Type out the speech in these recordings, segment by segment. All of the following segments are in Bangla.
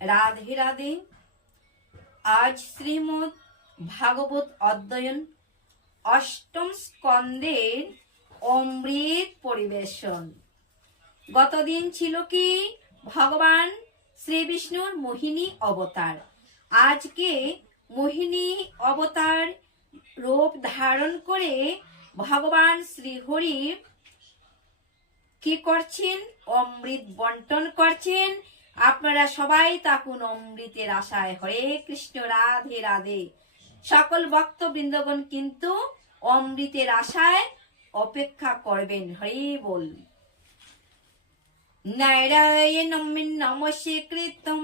রাধে রাধে। আজ শ্রীমদ্ ভাগবত অধ্যয়ন অষ্টম স্কন্দের অমৃত পরিবেশন। গতদিন ছিল কি ভগবান শ্রী বিষ্ণুর মোহিনী অবতার। আজকে মোহিনী অবতার রূপ ধারণ করে ভগবান শ্রীহরি কি করছেন? অমৃত বন্টন করছেন। আপনারা সবাই থাকুন অমৃতের আশায়। হরে কৃষ্ণ, রাধে রাধে। সকল ভক্ত বৃন্দগণ কিন্তু অমৃতের আশায় অপেক্ষা করবেন। হরি বল। নারায়ণং নমস্কৃত্যং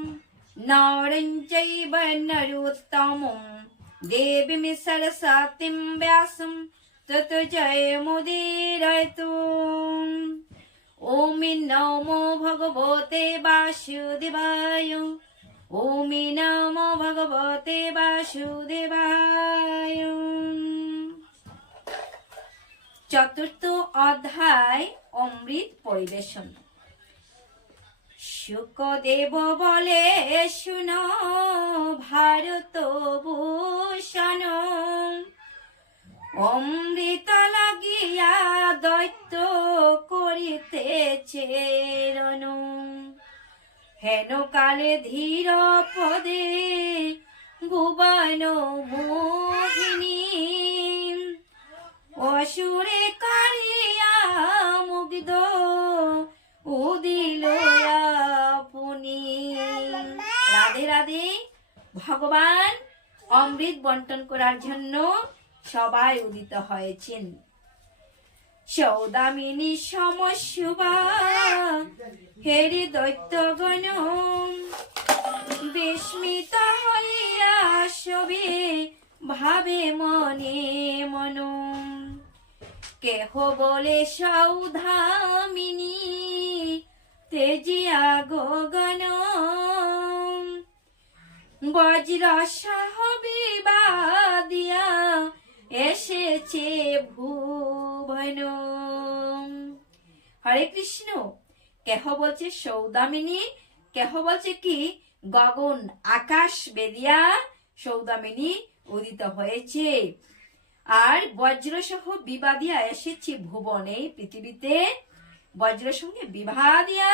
নরং চৈব নরোত্তমং দেবীং সরস্বতীং ব্যাসং ততো জয়মুদীরয়তু। ওম নমো ভগবতে বাসুদেবায়। ওম নমো ভগবতে বাসুদেবায়। চতুর্থ অধ্যায় অমৃত পরিবেশন। শুকদেব বলে শুনো ভারত ভূষণ, অমৃত লাগিয়া দৈত্য করিতেছে রণ। হেন কালে ধীর পদে ভুবন মোহিনী, অসুরে কারিয়া মুগ্ধ উদিল আপনি। রাধে রাধে। ভগবান অমৃত বন্টন করার জন্য সবাই উদিত হয়েছেন। সৌদামিনী সমশুভা হেরি দৈত্যগণ, বিস্মিত হইয়া সবে ভাবে মনে মন। কেহ বলে সৌদামিনী তেজিয়া গগন, বজ্র সহ বিবাদিয়া এসেছে ভুবন। হরে কৃষ্ণ। কেহ বলছে সৌদামিনী, কেহ বলছে কি গগন আকাশ বেদিয়া সৌদামিনী উদিত হয়েছে। আর বজ্র সহ বিবাহ দিয়া এসেছে ভুবনে, পৃথিবীতে বজ্রের সঙ্গে বিবাহ দিয়া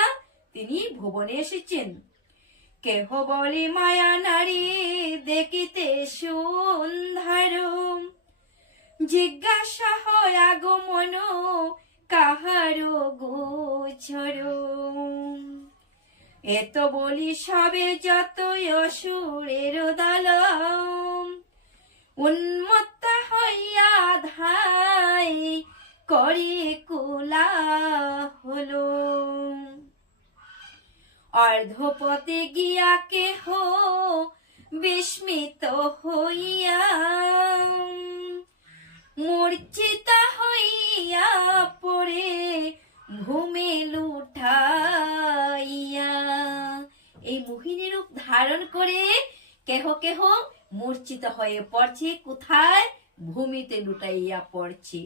তিনি ভুবনে এসেছেন। কেহ বলি মায়া নারী দেখিতে সুন্দর, জিজ্ঞাসা হয় আগমন কাহার গোচর। এত বলি সবে যতই অসুরের দল, উন্মত্ত হইয়া ধাই করি কোলাহল। অর্ধপথে গিয়া কেহ বিস্মিত হইয়া, মূর্ছিত হইয়া পড়ে ভূমি লুঠাইয়া। এই মোহিনী রূপ ধারণ করে কেহ কেহ মূর্ছিত হয়ে পড়ছে। কোথায়? ভূমিতে লুটাইয়া পড়ছে।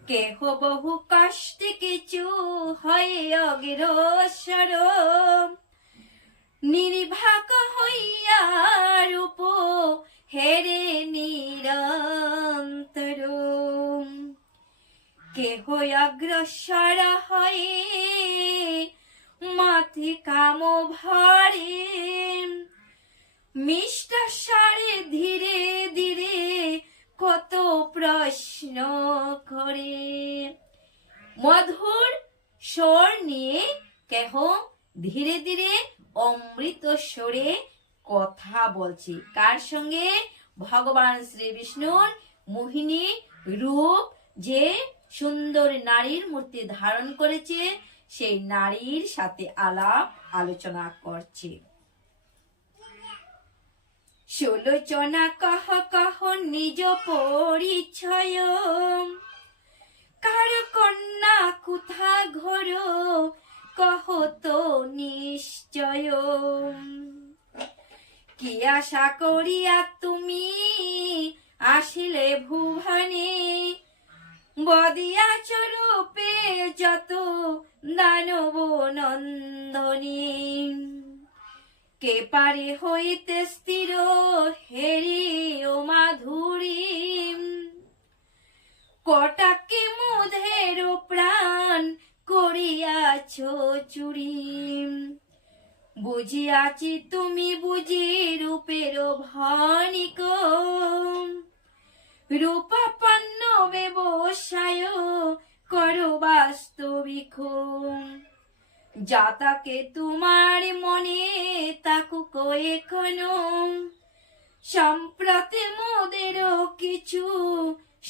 কেহ বহু কষ্টে কিছু হয়ে অগ্রসর, নির্বাক হইয়া রূপ হেরে নিরন্তর। কেহ অগ্রসর হয়ে মাথে কাম ভরে, মিষ্ট স্বরে ধীরে ধীরে কত প্রশ্ন করে। মধুর স্বর নিয়ে কেহ ধীরে ধীরে অমৃত স্বরে কথা বলছে। কার সঙ্গে? ভগবান শ্রী বিষ্ণুর মোহিনী রূপ যে সুন্দর নারীর মূর্তি ধারণ করেছে, সেই নারীর সাথে আলাপ আলোচনা করছে। সুলোচনা কহ কহ নিজ পরিচয়, কার কন্যা কোথা ঘর কহ তো নিশ্চয়। কি আশা করিয়া তুমি আসিলে ভুবনে, বদিয়াছ রূপে যত দানব নন্দনী। কে পারে হইতে স্থির হেরি ও মাধুরী, কটাকে মোদের প্রাণ করিয়াছ চুরি, বুঝিয়াছি তুমি বুঝি রূপের ভনিক, রূপাপন্ন ব্যবসায় করো বাস্তবিক, যা তাকে তোমার মনে তাকুক এখনো, সম্প্রতি মোদের কিছু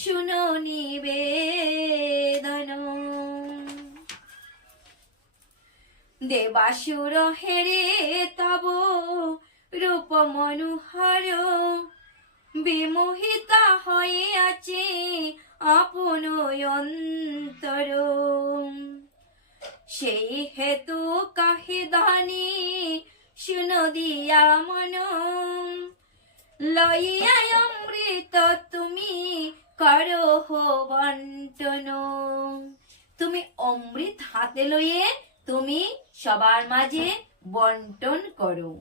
শুনো নিবেদন। দেবাসুর হেরে তব রূপ মনোহর, বিমোহিতা হয়ে আছে আপন অন্তর, সেই হেতু কাহে ধানি শুনো দিয়া মন, লইয়া অমৃত তুমি করো বন্টন। তুমি অমৃত হাতে লইয়ে তুমি সবার মাঝে বন্টন করো।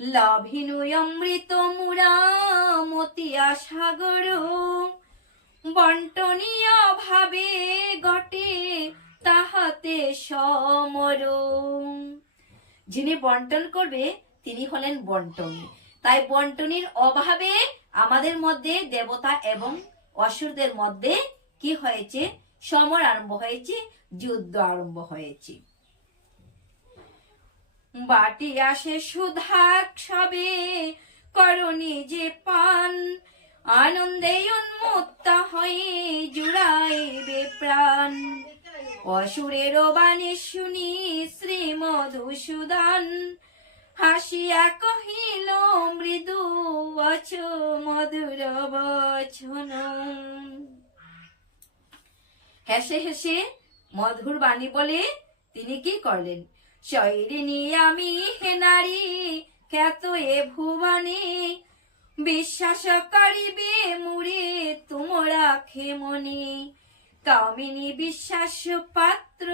লাভিনু অমৃত মুরা মতিয়া সাগর, বন্টনীয় ভাবে ঘটে তাহাতে সমর। যিনি বন্টন করবে তিনি হলেন বন্টনী। তাই বন্টনীর অভাবে আমাদের মধ্যে দেবতা এবং অসুরদের মধ্যে কি হয়েছে? সমর আরম্ভ হয়েছে, যুদ্ধ আরম্ভ হয়েছে। বাটি আসে সুধা সবে করণী যে পান, আনন্দে উন্মত্তা হয়ে জুড়াইবে প্রাণ। অসুরের বাণী শুনি শ্রী মধুসূদন, হাসিয়া কহিল মৃদু বচ মধুর বচন। হেসে হেসে মধুর বাণী বলে তিনি কি করলেন? শৈরিনী আমি হে নারী খ্যাত এ ভুবনে, বিশ্বাস করিবে মুরে তোমরা খেমনে। কামিনী বিশ্বাস পাত্র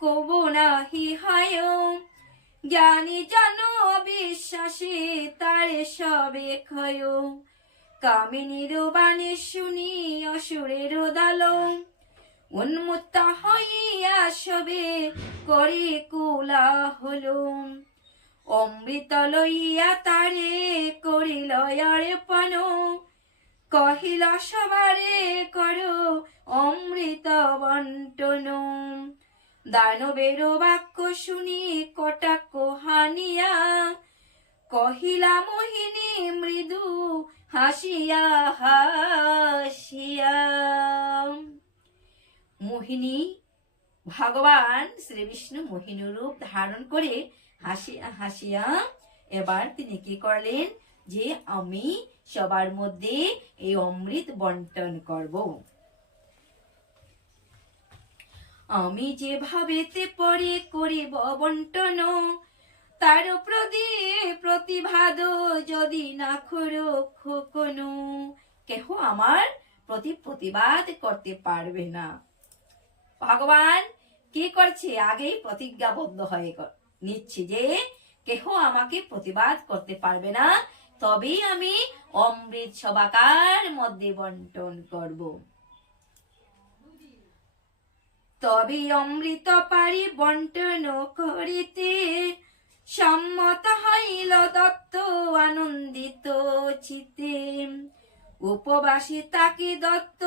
কব নাহি হয়, জ্ঞানী জানো অবিশ্বাসে তারে সবে ক্ষয়। কামিনীর বাণী শুনি অসুরের দল, উন্মত্তা হইয়া সবে করে কোলাহল। অমৃত লইয়া তারে করিল অর্পণ, কহিল সবারে করো অমৃত বন্টন। দানবের বাক্য শুনি কটাক্ষ হানিয়া, কহিলা মোহিনী মৃদু হাসিয়া হাসিয়া। মোহিনী ভগবান শ্রী বিষ্ণু মোহিনী রূপ ধারণ করে হাসিয়া হাসিয়া এবার তিনি কি করলেন? যে আমি সবার মধ্যে এই অমৃত বন্টন করব। আমি যেভাবেতে পরে করিব বন্টন, তার প্রতিভাদ যদি না করো কোনো, কেহ আমার প্রতি প্রতিবাদ করতে পারবে না। ভগবান কি করছে? আগেই প্রতিজ্ঞাবদ্ধ হয়ে নিচ্ছি যে কেহ আমাকে প্রতিবাদ করতে পারবে না, তবেই আমি অমৃত সবাকার মধ্যে বন্টন করব। তবে অমৃত পারি বন্টন করিতে, সম্মত হইল দত্ত আনন্দিত চিতে। উপবাসী তাকে দত্ত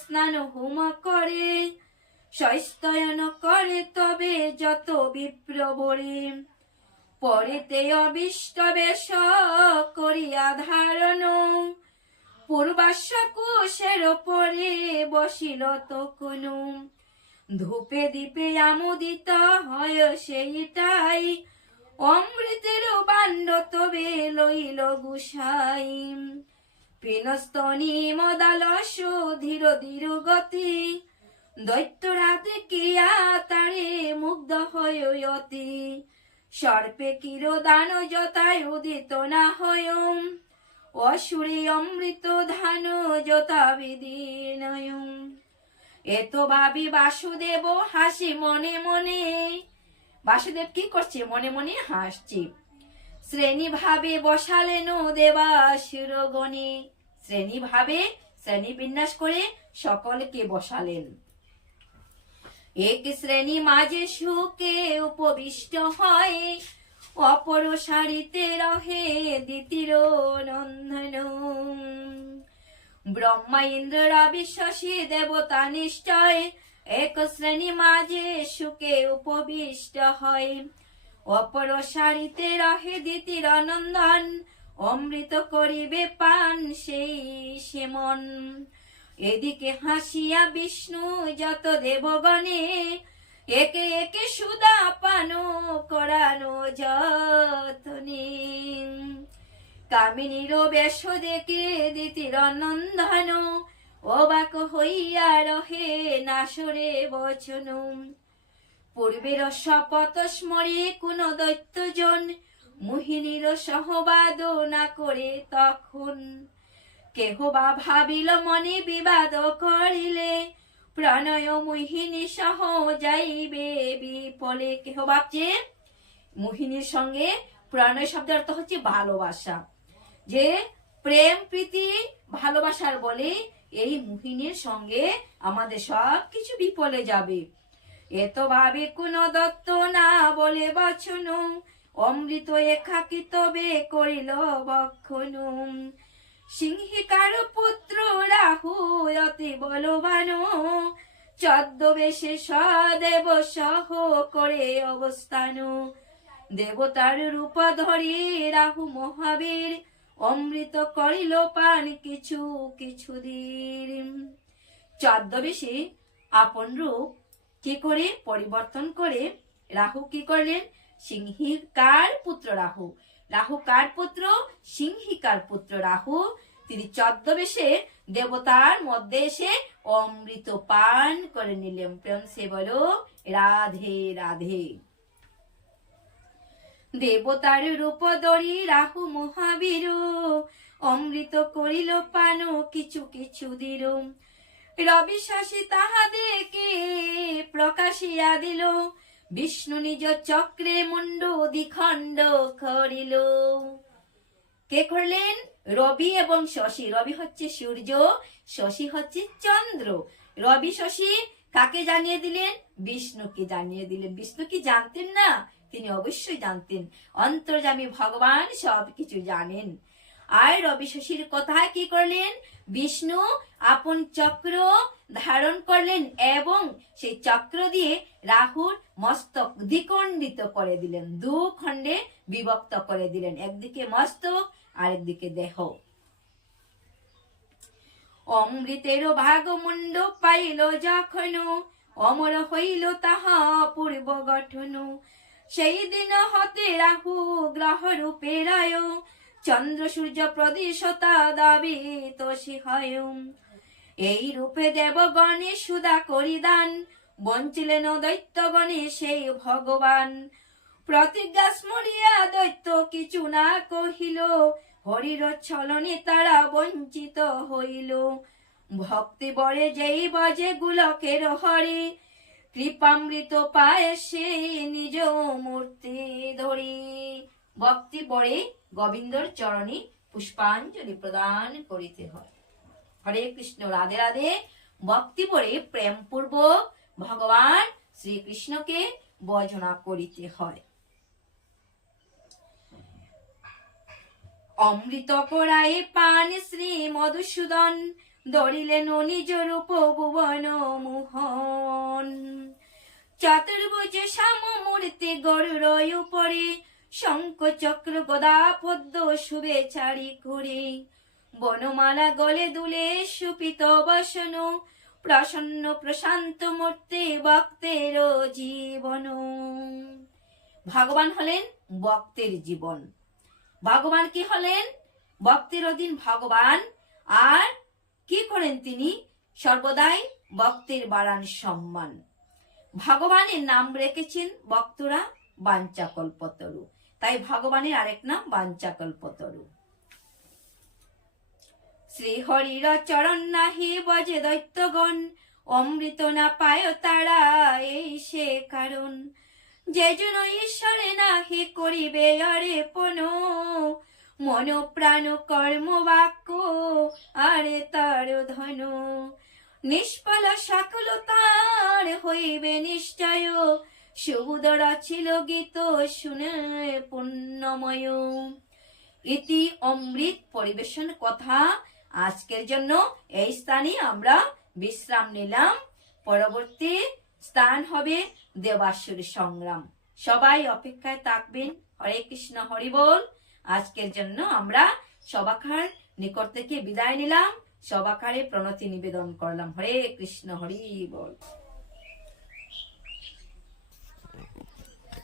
স্নান হোম করে, শয়স্তয়ন করে তবে যত বিপ্রবরে। পরেতে অবিষ্ট বেশ করিয়া ধারণ, পূর্বাশ্ব কোষের পরে বসিল তখন। ধূপে দীপে আমোদিত হয় সেইটাই, অমৃতের বাণ্ড তবে লইল গুসাই। পিনস্তনী মদালস ধীর ধীর গতি, দৈত্যরা দেখিয়া তারে মুগ্ধ হয় অতি। সর্পে কিরদান যথায় উদিত না হয়, অসুরে অমৃত ধান যথা বিধি নয়। এত ভাবি বাসুদেব হাসি মনে মনে। বাসুদেব কি করছে? মনে মনে হাসছে। শ্রেণীভাবে বসালেন দেবাসুর গণে। শ্রেণী বিন্যাস করে সকলকে বসালেন। এক শ্রেণী মাঝে সুখে উপবিষ্ট হয়, অপর সারিতে রহে দ্বিতীয় নন্দন। ব্রহ্মা ইন্দ্র রবি শশী দেবতা নিশ্চয়, এক শ্রেণী মাঝে সুখে উপবিষ্ট হয়, অপর সারিতে রহে দ্বিতীয় নন্দন। অমৃত করিবে পান সেই সেমন। এদিকে হাসিয়া বিষ্ণু যত দেবগণে, একে একে সুধা পান করানো যতনে। কামিনীর বেশ দেখে দ্বিতীয় নন্দন, অবাক হইয়া রহে নাসরে বচন। পূর্বের শপথ স্মরে কোন দৈত্যজন, মোহিনীর সহবাদ না করে তখন। কেহ বা ভাবিল মনে বিবাদ করিলে, প্রণয় মোহিনী সহ যাইবে বিফলে। কেহ ভাবছে মোহিনীর সঙ্গে, প্রণয় শব্দের অর্থ হচ্ছে ভালোবাসা, যে প্রেম প্রীতি ভালোবাসার বলে এই মোহিনীর সঙ্গে আমাদের সব কিছু বিফলে যাবে। এত ভাবে কোন দত্ত না বলে বচন, অমৃত একাকী তবে করিল বক্ষণ। সিংহিকার পুত্র রাহু অতি বলবান, ছদ্মবেশে সদেব সহ করে অবস্থান। দেবতার রূপ ধরে রাহু মহাবীর, অমৃত করিল পান কিছু কিছু দিন। ছদ্মবেশে আপন রূপ কি করে পরিবর্তন করে রাহু কি করলেন? সিংহিকার পুত্র রাহু। রাহু কার পুত্র? সিংহিকার পুত্র রাহু। তিনি ছদ্মবেশে দেবতার মধ্যে এসে অমৃত পান করে নিলেন। প্রেম সে বলো রাধে রাধে। দেবতার রূপ ধরি রাহু মহাবীর, অমৃত করিল পান কিছু কিছু দিল। রবি শশী তাহা দেখে প্রকাশিয়া দিল, বিষ্ণু নিজ চক্রে মুন্ড দ্বিখণ্ড করিল। কে করলেন? রবি এবং শশী। রবি হচ্ছে সূর্য, শশী হচ্ছে চন্দ্র। রবি শশী কাকে জানিয়ে দিলেন? বিষ্ণুকে জানিয়ে দিলেন। বিষ্ণু কি জানতেন না? তিনি অবশ্যই জানতেন। অন্তর্যামী ভগবান সবকিছু জানেন। আর রবি শশীর কথায় কি করলেন? বিষ্ণু আপন চক্র ধারণ করলেন এবং সেই চক্র দিয়ে রাহুর মস্তক দ্বিখণ্ডিত করে দিলেন, দু খণ্ডে বিভক্ত করে দিলেন। একদিকে মস্তক আর একদিকে দেহ। অমৃতের ভাগ মুন্ড পাইল যখন, অমর হইল তাহা পূর্ব গঠন। সেই দিন হতে রাহু গ্রহ রূপে রায়, চন্দ্র সূর্য প্রদিশতা দাবিত সিংহায়। এই রূপে দেবগণে সুধা করি দান, বঞ্চিলেন দৈত্যগণে সেই ভগবান। প্রতিজ্ঞা স্মরিয়া দৈত্য কিছু না কহিল, হরির ছলনে তারা বঞ্চিত হইল। ভক্তি বরে যেই বাজে গুলকের হরে, কৃপামৃত পায় সে নিজ মূর্তি ধরি। ভক্তি বরে গোবিন্দর চরণে পুষ্পাঞ্জলি প্রদান করিতে হয়। হরে কৃষ্ণ, রাধে রাধে। ভক্তি বরে প্রেম পূর্বক ভগবান শ্রীকৃষ্ণকে ভজনা করিতে হয়। অমৃত করায় পান শ্রী মধুসূদন, ধরিলেন নিজ রূপ ভুবন মোহন। চতুর্ভুজ শ্যাম মূর্তি গরুর উপরে, শঙ্খ চক্র গদা পদ্ম শুভে ছাড়ি করে। বনমালা গলে দুলে সুপিত বসন, প্রসন্ন প্রশান্ত মূর্তি ভক্তের জীবন। ভগবান হলেন ভক্তের জীবন। ভগবান কি হলেন? ভক্তের অধীন ভগবান। আর কি করেন তিনি? সর্বদাই ভক্তের বাড়ান সম্মান। ভগবানের নাম রেখেছেন ভক্তরা বাঞ্ছাকল্পতরু। তাই ভগবানের আরেক নাম বাঞ্ছাকল্পতরু। শ্রী হরির চরণ নাহি বজে দৈত্যগণ, অমৃত না পায় তারা এই সে কারণ। যে জন ঈশ্বরে নাহি করিবে অর্পণ, মন প্রাণ কর্ম বাক্য আরে তার ধন, নিষ্ফল সকল তার হইবে নিশ্চয়, সুবুদরা ছিল গীত শুনে পুণ্যময়। ইতি অমৃত পরিবেশন কথা। আজকের জন্য এই স্থানে আমরা বিশ্রাম নিলাম। পরবর্তী স্থান হবে দেবাসুর সংগ্রাম। সবাই অপেক্ষায় থাকবেন। হরে কৃষ্ণ, হরি বল। আজকের জন্য আমরা সবাকার নিকট থেকে বিদায় নিলাম, সবাকারে প্রণতি নিবেদন করলাম। হরে কৃষ্ণ, হরি বল।